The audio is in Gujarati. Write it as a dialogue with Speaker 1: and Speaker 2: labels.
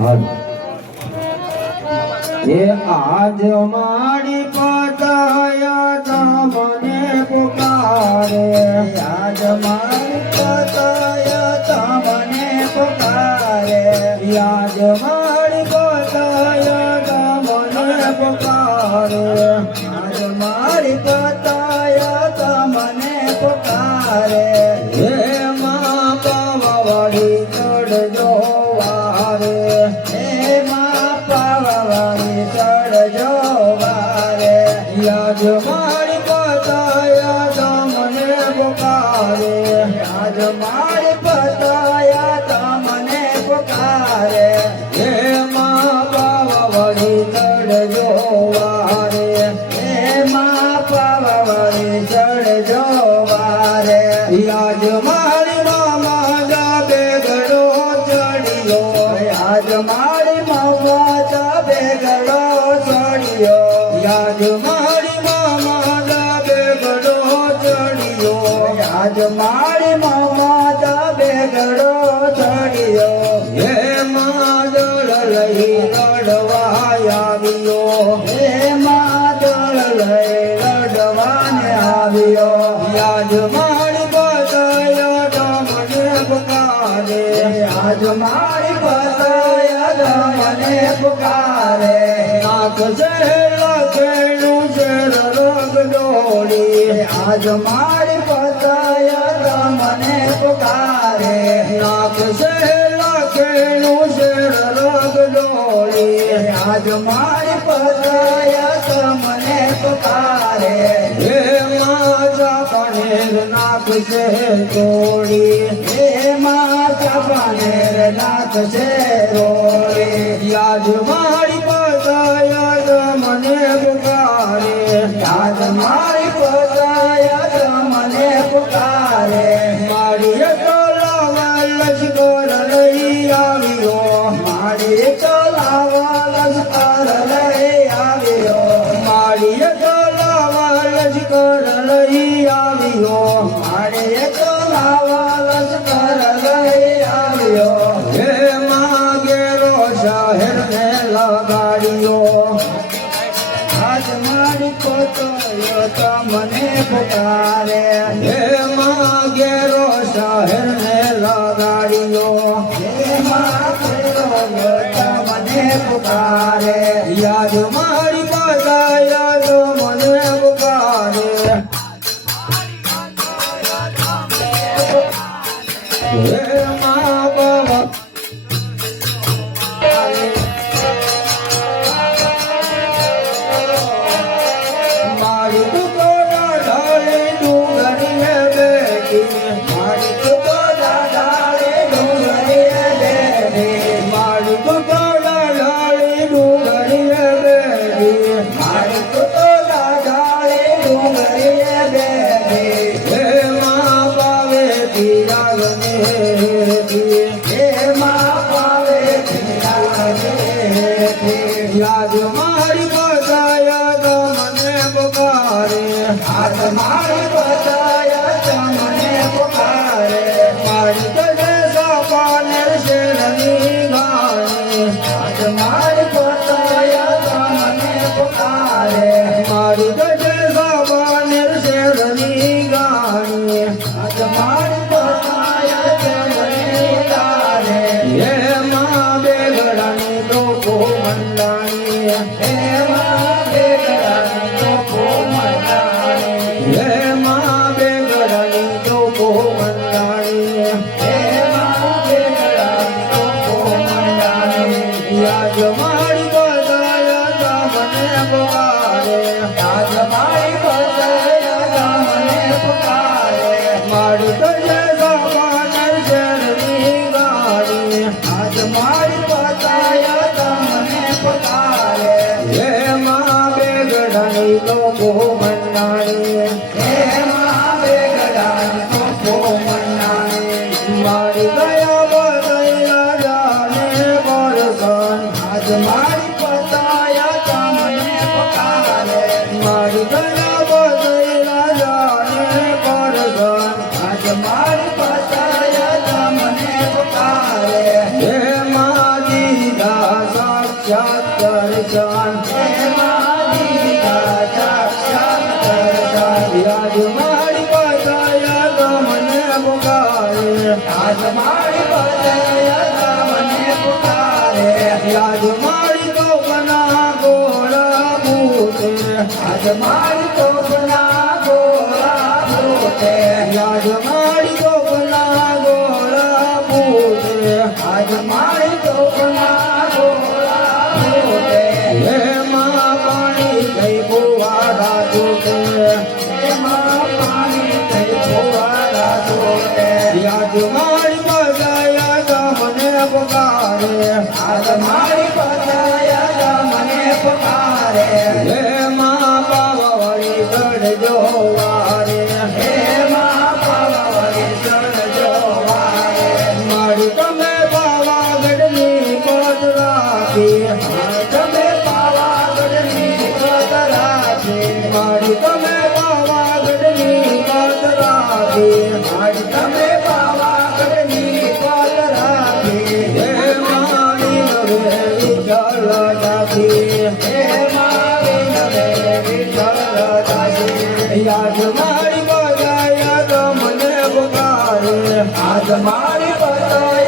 Speaker 1: હાલ. એ આજ મારી પતાયા
Speaker 2: તા મને પુકારે. આજ મારી પતાયા
Speaker 1: Love your.
Speaker 2: આજ મારી
Speaker 1: મામા દાબે ગળો ચડ્યો. હે માદળ લઈ લડવા આવ્યો.
Speaker 2: હે માદળ લઈ લડવાને આવ્યો.
Speaker 1: આજ મારી બતાયો તમને પુકારે.
Speaker 2: આજ મારી બતાયો તમને પુકારે.
Speaker 1: નાથ જહેલા કેનું છે રોગ ડોળી
Speaker 2: આજ મારી ને પુકારે.
Speaker 1: નાખ સે લખેલું શેર રાગ ડોળી.
Speaker 2: આજ મારી પતાયા તમને પુકારે.
Speaker 1: હે માતા પનેર નાખ સે તોડી.
Speaker 2: હે માતા પનેર નાખ સે રોળી આજ મારી
Speaker 1: Yeah. hermano.
Speaker 2: આજ આજ મારી પતાયા